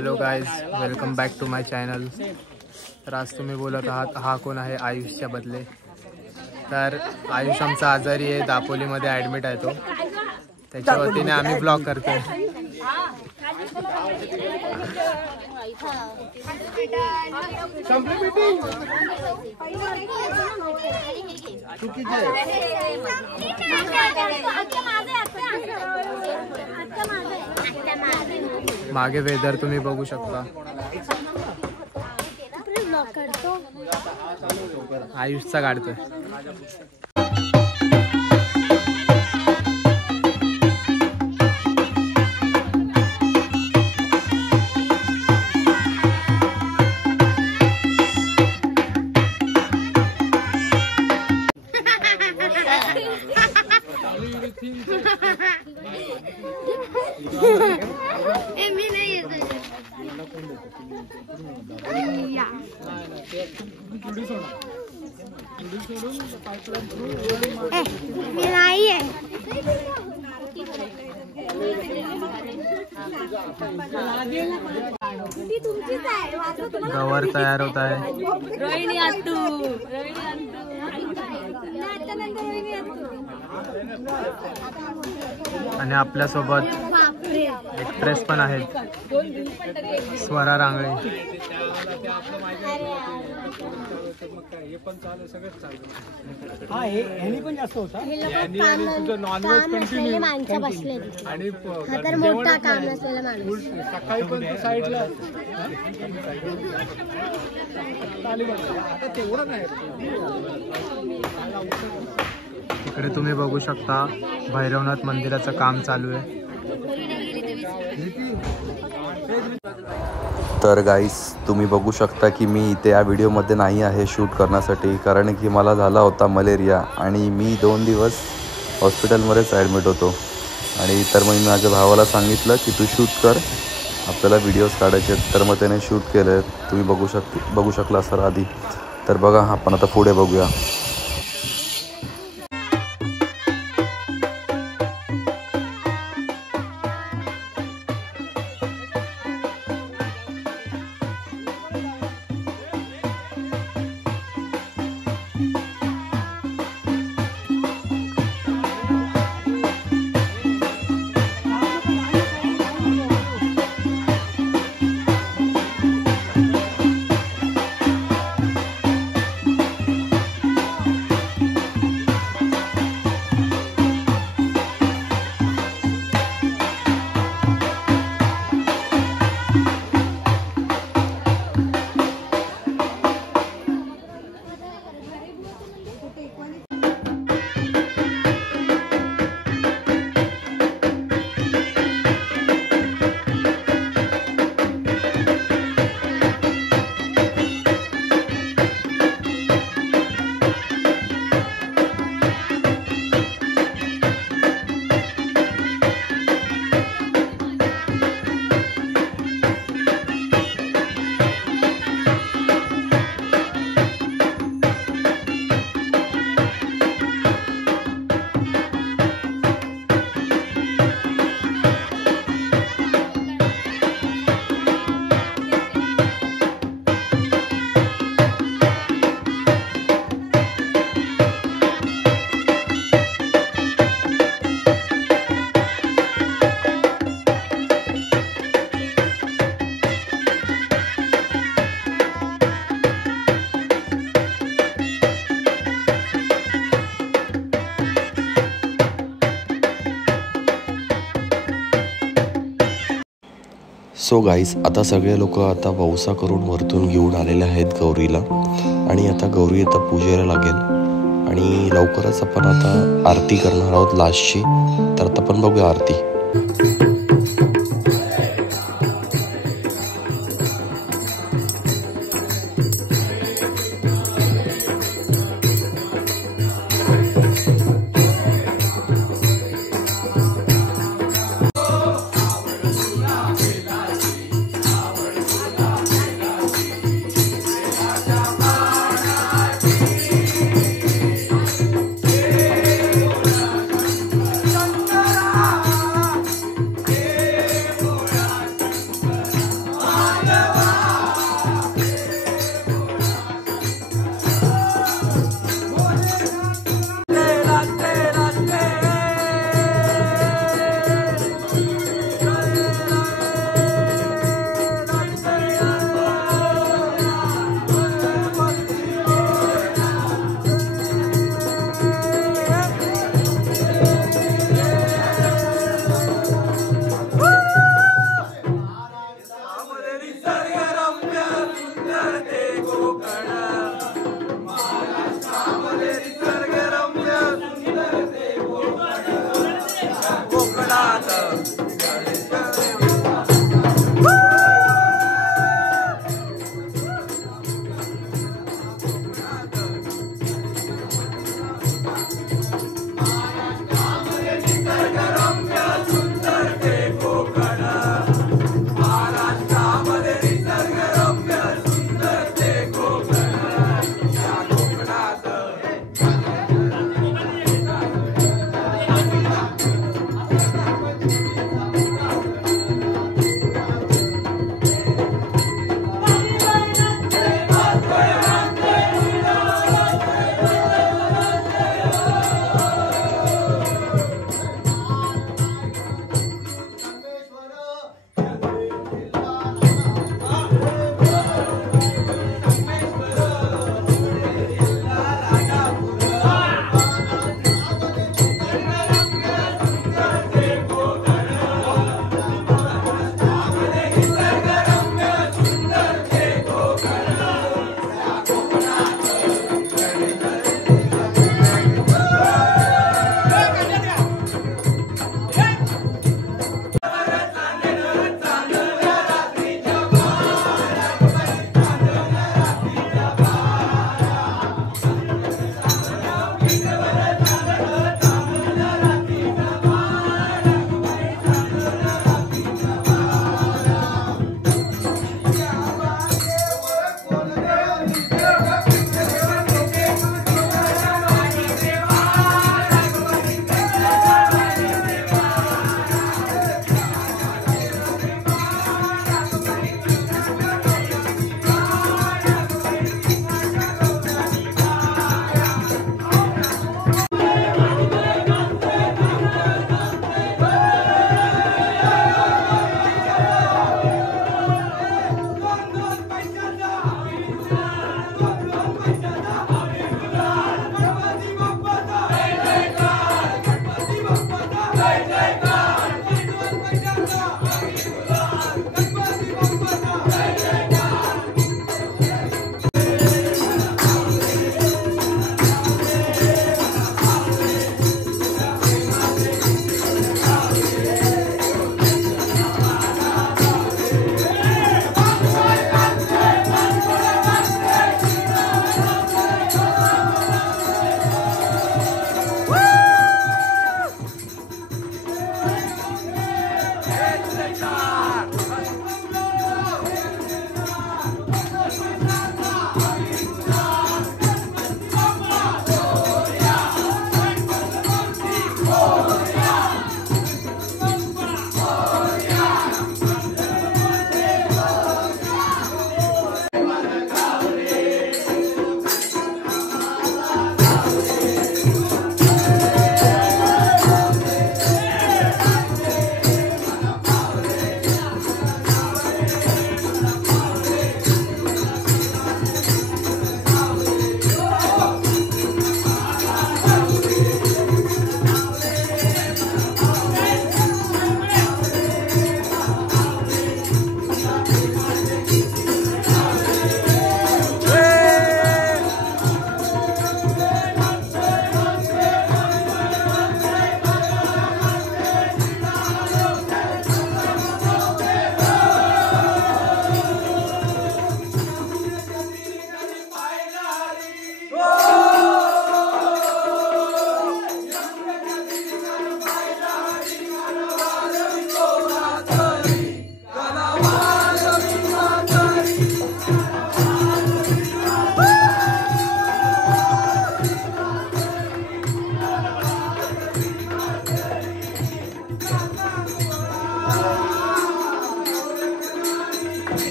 Hello guys, welcome back to my channel. तर आज तुम्ही बोलत आहात हा कोण आहे आयुषच्या बदले। तर आयुष आमचा आजारी आहे, दापोलीमध्ये ॲडमिट आहे तो, त्याच्या वतीने आम्ही ब्लॉग करतोय। मागे वेदर तुम्ही बघू शकता। आयुषचा काढतोय। गवर तयार होता है। आणि आपल्या सोबत एक्सप्रेस पण आहेत, स्वरा रांगळे। हा हे पण जास्त होता। तुझं नॉनव्हेज कंटिन्यू माणसं बसले आणि खतर मोठा काम नसलेला माणूस सकाळी पण साईडला आता तेवढं नाही। इकडे तुम्ही बघू शकता भैरवनाथ मंदिराचं काम चालू आहे। तर गाईस, तुम्ही बघू शकता की मी इथे या व्हिडिओमध्ये नाही आहे शूट करण्यासाठी, कारण की मला झाला होता मलेरिया आणि मी 2 दिवस हॉस्पिटलमध्येच ॲडमिट होतो। आणि तर मग मी माझ्या भावाला सांगितलं की तू शूट कर, आपल्याला व्हिडिओज काढायचे। तर मग त्याने शूट केले, तुम्ही बघू शकला सर आधी। तर बघा, आपण आता पुढे बघूया। सो गाईस, आता सगळे लोक आता वौसा करून वरतून घेऊन आलेले आहेत गौरीला, आणि आता गौरी आता पूजेला लागेल। आणि लवकरच आपण आता आरती करणार आहोत लास्टची। तर आता आपण बघूया आरती।